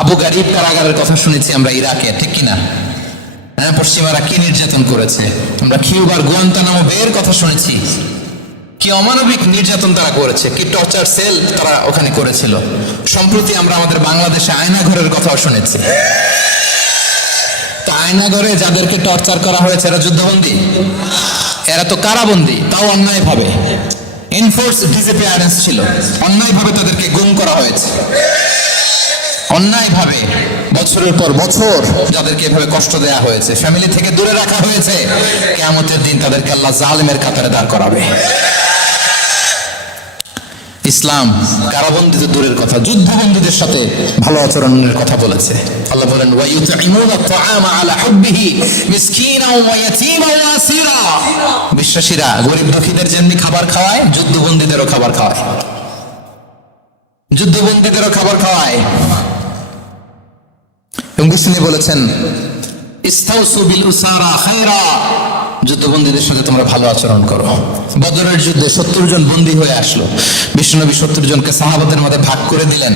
আবু গারিব কারাগারের কথা শুনেছি আমরা ইরাকে, ঠিক কিনা? হ্যাঁ পশ্চিমারা কি নির্যাতন করেছে? আমরা কিউবার গুয়ান্তানামো বের কথা শুনেছি। কি অমানবিক নির্যাতন তারা করেছে? কি টর্চার সেল তারা ওখানে করেছিল? সম্প্রতি আমরা আমাদের বাংলাদেশে আয়নাঘরের কথাও শুনেছি। তো আয়নাঘরে যাদেরকে টর্চার করা হয়েছে, এরা যুদ্ধবন্দী? এরা তো কারাবন্দী, তাও অন্যায়ভাবে। ইনফোর্স ডিসঅ্যাপিয়ারেন্স ছিল। অন্যায়ভাবে তাদেরকে গুম করা অন্যায়ভাবে বছরের পর বছর যাদেরকে এভাবে কষ্ট দেয়া হয়েছে ফ্যামিলি থেকে দূরে রাখা হয়েছে, কেয়ামতের দিন তাদেরকে আল্লাহ জালেমের কাতারে দাঁড় করাবে। ইসলাম কারাবন্দিত দূরের কথা, যুদ্ধবন্দীদের সাথে ভালো আচরণের কথা বলেছে। আল্লাহ বলেন বিশ্বাসীরা গরিব দুঃখীদের যেমনি খাবার খাওয়ায়, যুদ্ধবন্দীদেরও খাবার খাওয়ায়। যুদ্ধবন্দীদেরও খাবার খাওয়ায়। বিষ্ণু বলেছেন, ইস্তাউসু উসারা খায়রা যুদ্ধবন্দীদের সাথে তোমরা ভালো আচরণ করো। বদরের যুদ্ধে সত্তর জন বন্দী হয়ে আসলো। বিষ্ণুনবী সত্তর জনকে সাহাবাদের মধ্যে ভাগ করে দিলেন।